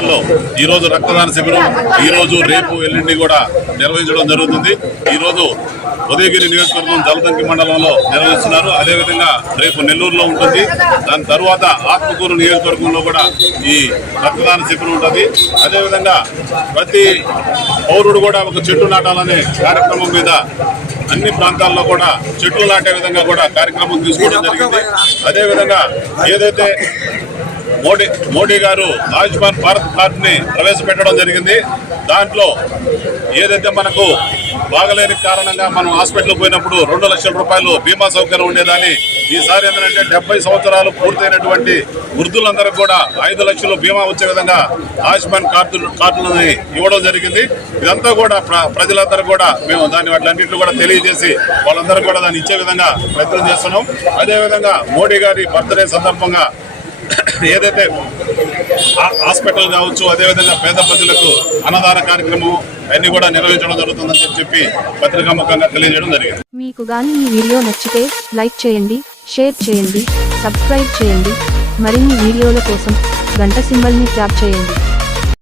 ఈ ఈరోజు రక్తదాన శిబిరం ఈరోజు రేపు ఎల్లుండి కూడా నిర్వహించడం జరుగుతుంది. ఈరోజు ఉదయగిరి నియోజకవర్గం జలదంకి మండలంలో నిర్వహిస్తున్నారు. అదేవిధంగా రేపు నెల్లూరులో ఉంటుంది. దాని తర్వాత ఆత్మకూరు నియోజకవర్గంలో కూడా ఈ రక్తదాన శిబిరం ఉంటుంది. అదేవిధంగా ప్రతి పౌరుడు కూడా ఒక చెట్టు నాటాలనే కార్యక్రమం మీద అన్ని ప్రాంతాల్లో కూడా చెట్లు నాటే విధంగా కూడా కార్యక్రమం తీసుకోవడం జరిగింది. అదేవిధంగా ఏదైతే మోడీ మోడీ గారు ఆయుష్మాన్ భారత్ కార్డుని ప్రవేశపెట్టడం జరిగింది. దాంట్లో ఏదైతే మనకు బాగలేని కారణంగా మనం హాస్పిటల్ పోయినప్పుడు రెండు లక్షల రూపాయలు బీమా సౌకర్యం ఉండేదాన్ని. ఈసారి ఏంటంటే డెబ్బై సంవత్సరాలు పూర్తయినటువంటి వృద్ధులందరికీ కూడా ఐదు లక్షలు బీమా వచ్చే విధంగా ఆయుష్మాన్ కార్డు కార్డులని ఇవ్వడం జరిగింది. ఇదంతా కూడా ప్ర- ప్రజలందరూ కూడా మేము దాన్ని వాటిలన్నింటినీ కూడా తెలియజేసి వాళ్ళందరూ కూడా దాన్ని ఇచ్చే విధంగా ప్రయత్నం చేస్తున్నాం. అదేవిధంగా మోడీ గారి బర్త్డే సందర్భంగా ఏదైతే హాస్పిటల్ కావచ్చు అదేవిధంగా పేద ప్రజలకు అన్నదాన కార్యక్రమం అన్ని కూడా నిర్వహించడం జరుగుతుందని చెప్పి పత్రికా ముఖంగా తెలియజేయడం జరిగింది. మీకు గాని ఈ వీడియో నచ్చితే లైక్ చేయండి షేర్ చేయండి సబ్స్క్రైబ్ చేయండి. మరిన్ని వీడియోల కోసం గంట సింబల్ని ట్యాప్ చేయండి.